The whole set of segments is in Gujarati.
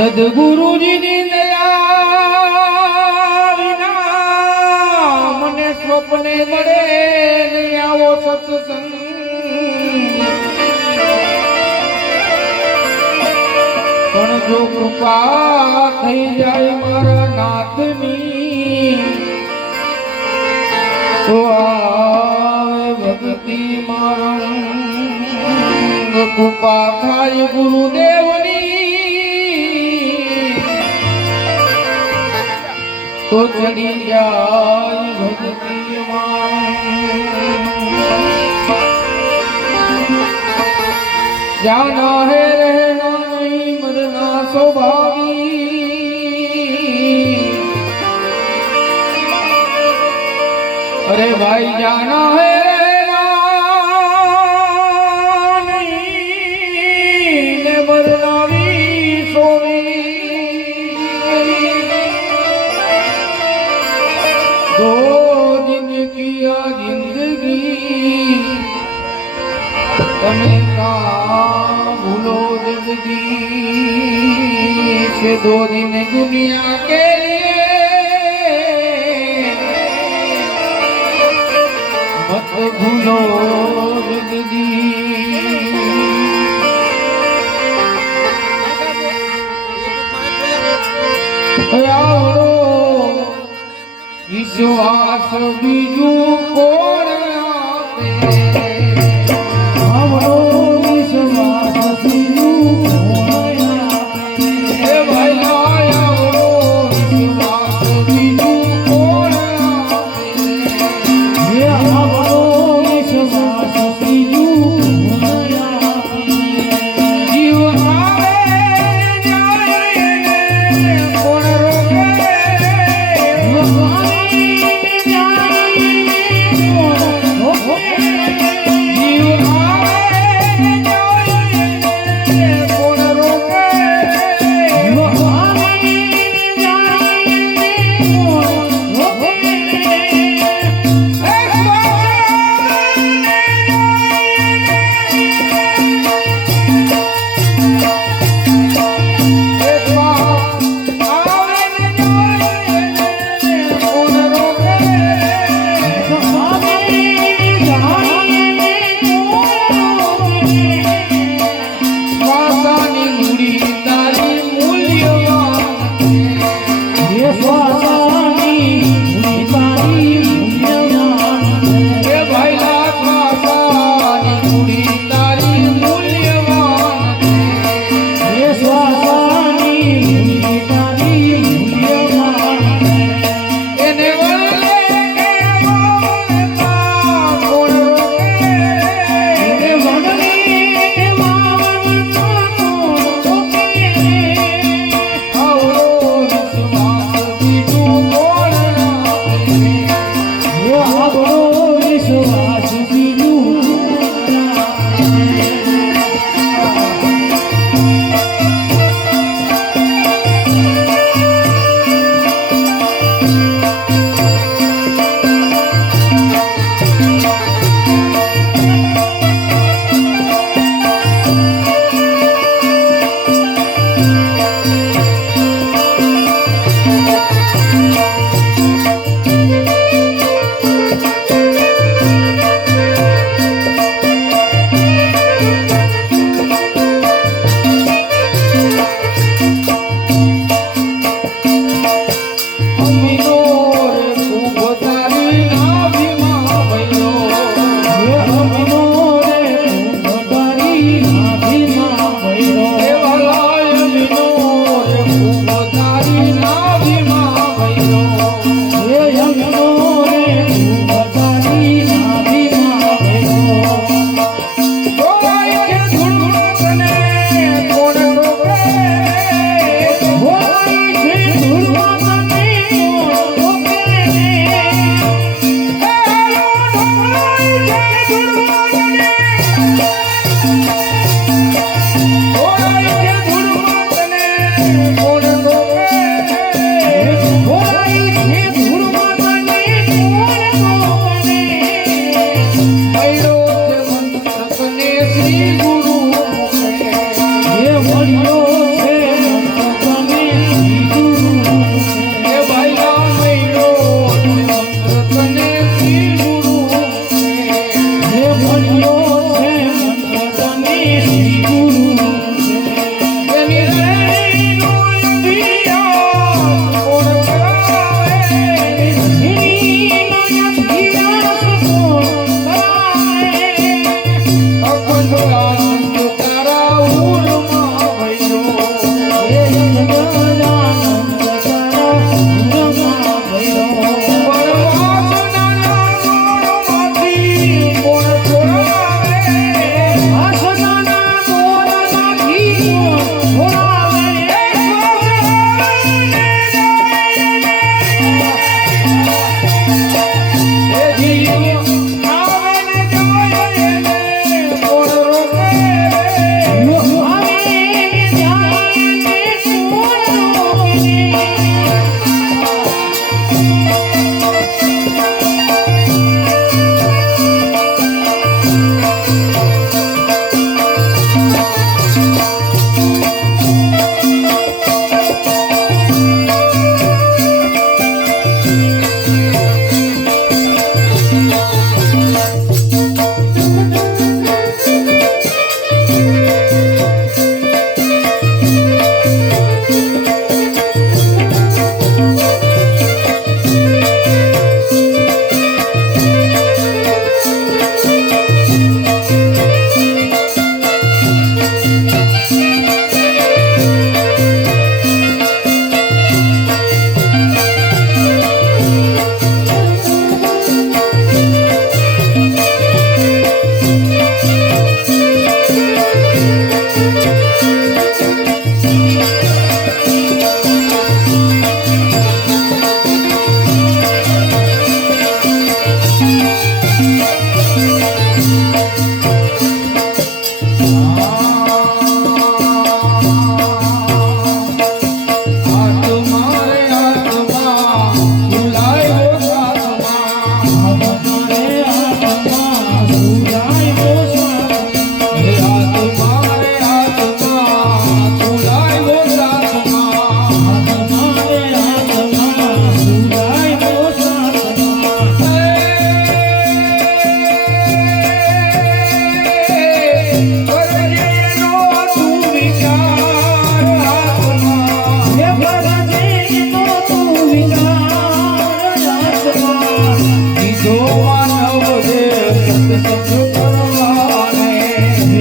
સદગુરુજીની દયા વિના મને સ્વપ્ને મળે નહીં આવો સત્સંગ. પણ જો કૃપા થઈ જાય મારા નાથની તો આવે ભક્તિ મારા કૃપા થાય ગુરુદેવની તો ચડી જાય ભક્તિમાં. જાના હે રહેના નહીં મરના સ્વભાવી. અરે ભાઈ જાના હે રહેના નહીં ને મરના સોવી. दो दिन किया जिंदगी तमें का भूलो जिंदगी से. दो दिन दुनिया के लिए मत भूलो जिंदगी. विश्वास बीजू कोण आपे. हमरो विश्वास बीजू कोण आपे. हे भाई हमरो विश्वास बीजू कोण आपे. हे हमरो विश्वास बीजू कोण आपे. जीव आवे जाए कोण रोके.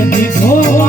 એ સો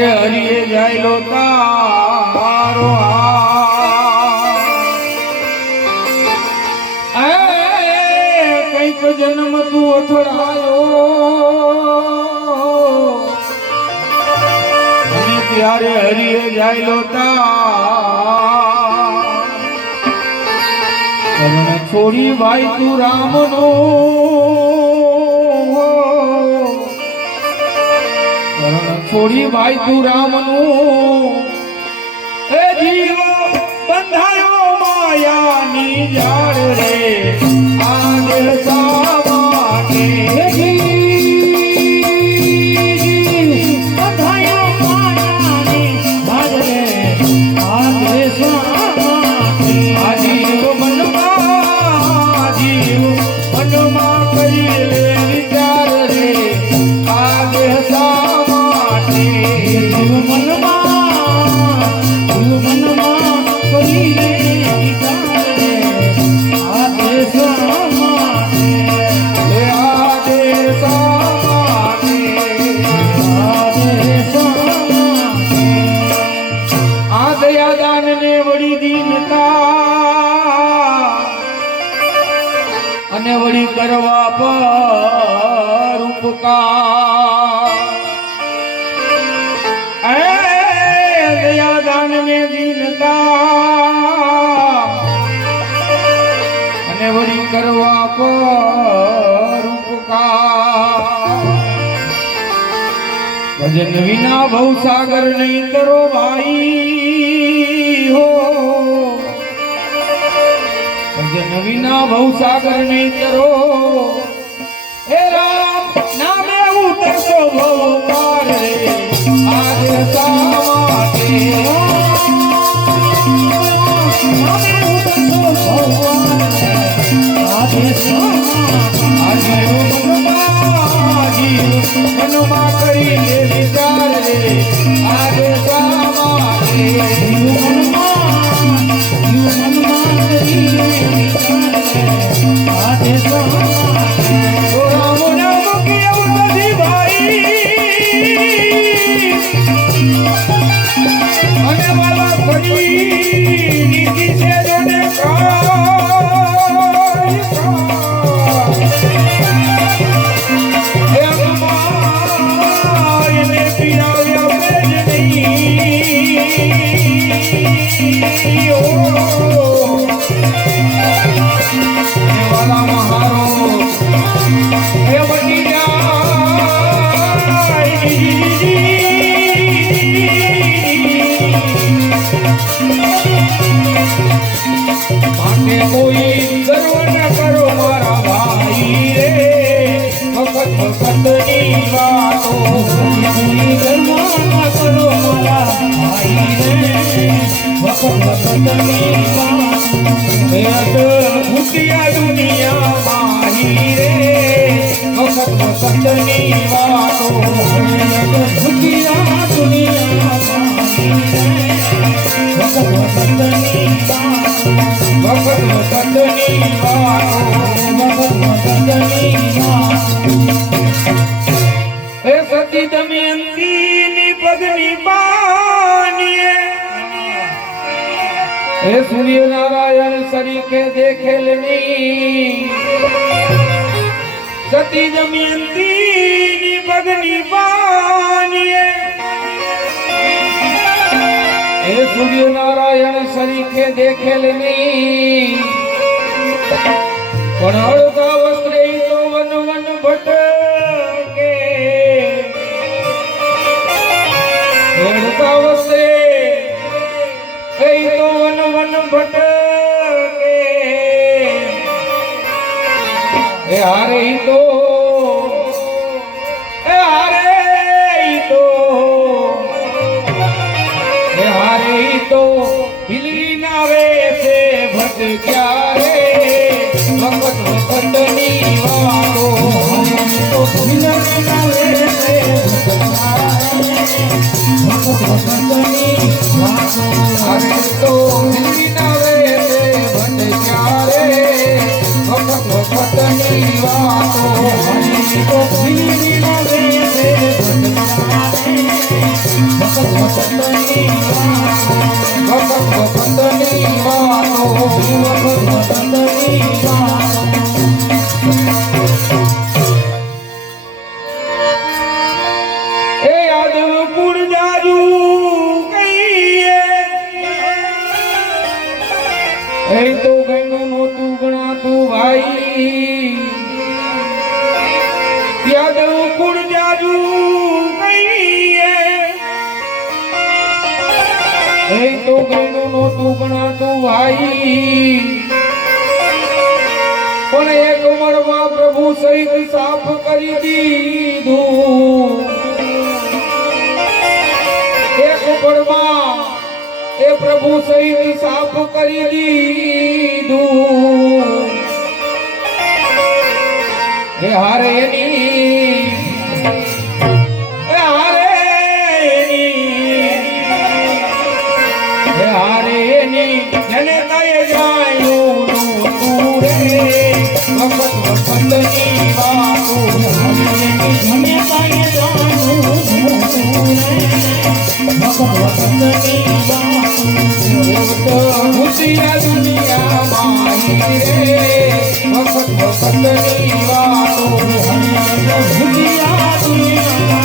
ત્યારે હરિએ જાયલો તારો કઈક જન્મ તું અથડાયો અને ત્યારે હરિએ જાયલો તારો છોડી ભાઈ તું રામનો છોડી ભાઈ તું રામનું એ જીવ બંધાયો માયાની જાળ રે આને સામાને બંધાયો માયાની જાળ રે આને સામાને આ જીવ મનમાં કરી લે વિચાર રે આને સામાને જીવ મનમાં કરી લે વિચાર રે આ દેશ માટે એ આને સામાને આ દેશ માટે આ દયાદાન ને વળી દીનતા અને વળી કરવા પર ઉપકાર એ દયાદાન ને દીનતા અને વળી કરવા પર ઉપકાર ભજન વિના ભવસાગર નહીં કરો ભાઈ હો ભજન વિના ભવસાગર નહીં કરો હે રામ નામે ઉતરશો ભવ પાર રે આજે શા માટે નામે ઉતરશો ભગવાન આ દેશ માટે મનમાં કરી લે વિચાર રે આજે શા માટે મનમાં કરી લે વિચાર રે આ દેશ માટે તો રામ નામ કેવું નથી ભાઈ અને વાલા ઘડી નીતિ છે જોને એને પીરાવ્યા મેં જ નહીં વાલા મહારો એ બની માટે કોઈ ગર્વ ન કરો મારા ભાઈ રે વખત વખતની વાતો કોઈ ગર્વ કરો મારા ભાઈ રે વખત વખતની વાત ભૂતિયા દુનિયા માહી રે વખત વખતની વાતો ભૂતિયા દુનિયા વખત વખતની વાત વખત વખતની વાતો વખત વખતની વાત એ સતી દમયંતીની પગની બાનીએ એ સૂર્યનારાયણ સરીકે દેખેલ નહીં સતી દમયંતીની પગની બાનીએ એ સૂર્યનારાયણ સરીકે દેખેલ નહીં પણ અડધા વસ્ત્રે તો વન વન ભટકે અડધા વસ્ત્રે તો વન વન ભટકે એ હારે તો એ હારે તો એ હારે તો હિલવી ના વેસે ભટક્યા રે વખત વખતની વાતો તો હિલવી ના વેસે ભટક્યા રે વખત વખતની વાતો અરે તો હિલવી ના વેસે ભટક્યા રે વખત વખતની વાતો તો હિલવી ના વેસે ભટક્યા રે વખત વખતની વાતો વખતની વાતો વખતની વાતો એ યાદવ કુળ જાજુ કહીએ એ તો ગણું નહોતું ગણાતું ભાઈ યાદવ કુળ જાજુ કહીએ એ તો ગણું નહોતું ગણાતું ભાઈ પણ એક મળવા પ્રભુ સહિત સાફ કરી દીધું એક પડમાં એ પ્રભુ સહિત સાફ કરી દીધું હે હારેની હે હારેની જેને કાય જાણ્યું તું રે વખતની વાતો જમે કાય જાણું વખતની વાતો ભૂતિયા દુનિયામાં રે વખતની વાતો ભૂલિયા દુનિયામાં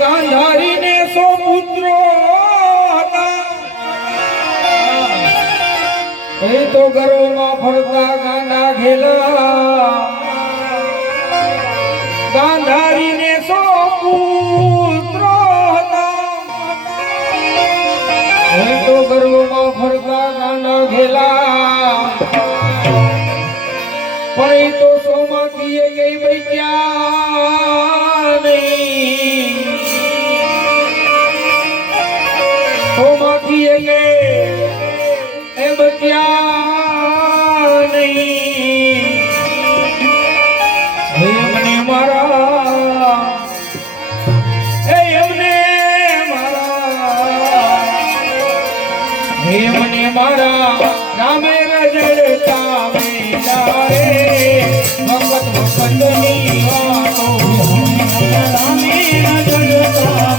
ગાંધારીને સો પુત્રો હતા એ તો ઘરોમાં ફરતા ગાંડા ઘેલા ગાંધારીને સો પુત્રો હતા એ તો ઘરોમાં ફરતા ગાંડા ઘેલા પણ એ તો સોમાંથી એ કઈ બચ્યા નહીં સોમાંથી એ બચ્યા નહીં એમને મારા એમને મારા રામે રજડતા મેલા રે વખતની વાતો રામે રજડતા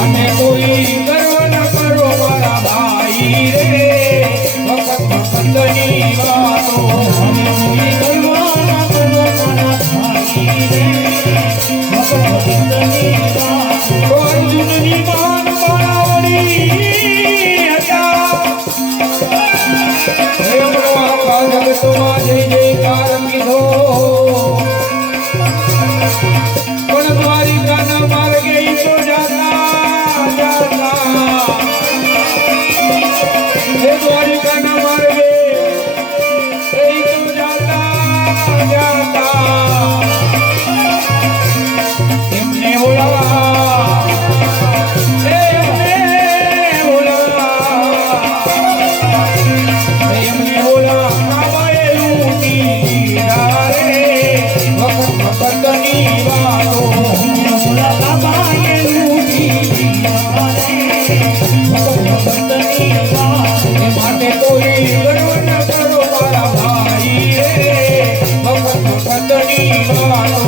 અને કોઈ ગર્વ ન કરો મારા ભાઈ રે વખતની વાતો તો અર્જુનની માન બનાવડી હતા એમનો આખા જગતમાં જય જયકાર કીધો પણ દ્વારિકાના માર્ગે ઈ તો જાતા જાતા એ દ્વારિકાના માર્ગે ઈ તો જાતા જાતા એમને બોલાવા એમને બોલાવા કાબાએ લૂંટી રે વખતની વાતો એ માટે કોઈ ગર્વ ન કરો મારા ભાઈ રે વખતની વાતો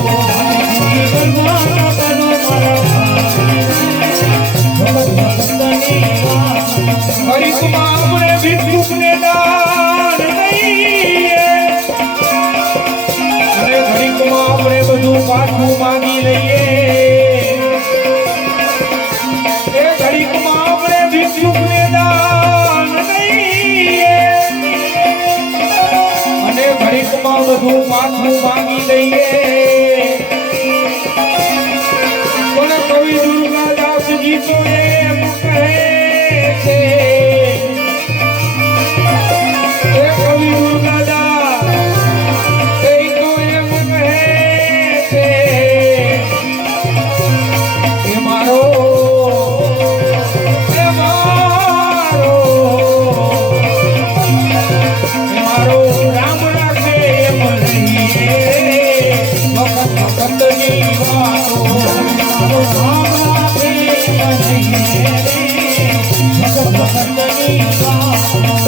હરિકુમાર આપણે ભિક્ષુકને દાન દઈએ અને હરિકુમાર આપણે માથું માંગી લઈએ એ ઘડીકમાં આપણે ભિક્ષુકને દાન દઈએ અને ઘડીકમાં બધું માથું માંગી લઈએ પણ કવિ દુર્ગાદાસજી તો એમ કહે છે એ કવિ દુર્ગાદાસ એ તો એમ કહે છે કે મારો રામ રાખે એમ રહીએ વખત વખતની વાતો મારો રામ રાખે એમ રહીએ વખત વખતની વાતો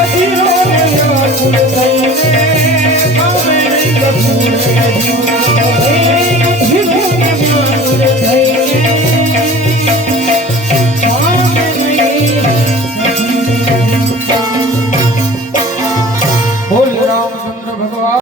અધીરો ને